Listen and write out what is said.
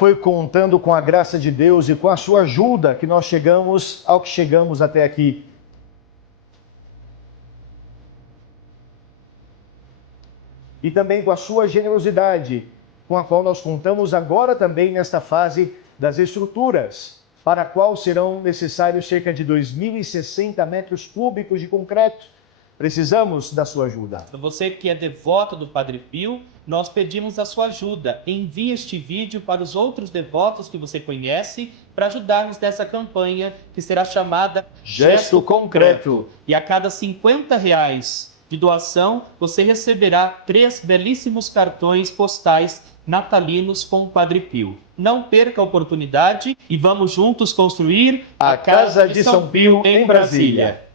Foi contando com a graça de Deus e com a sua ajuda que nós chegamos ao que chegamos até aqui. E também com a sua generosidade, com a qual nós contamos agora também nesta fase das estruturas, para a qual serão necessários cerca de 2.060 metros cúbicos de concreto. Precisamos da sua ajuda. Você que é devoto do Padre Pio, nós pedimos a sua ajuda. Envie este vídeo para os outros devotos que você conhece para ajudarmos nessa campanha que será chamada Gesto Concreto. E a cada R$ 50 de doação, você receberá 3 belíssimos cartões postais natalinos com o Padre Pio. Não perca a oportunidade e vamos juntos construir a Casa de São Pio em Brasília.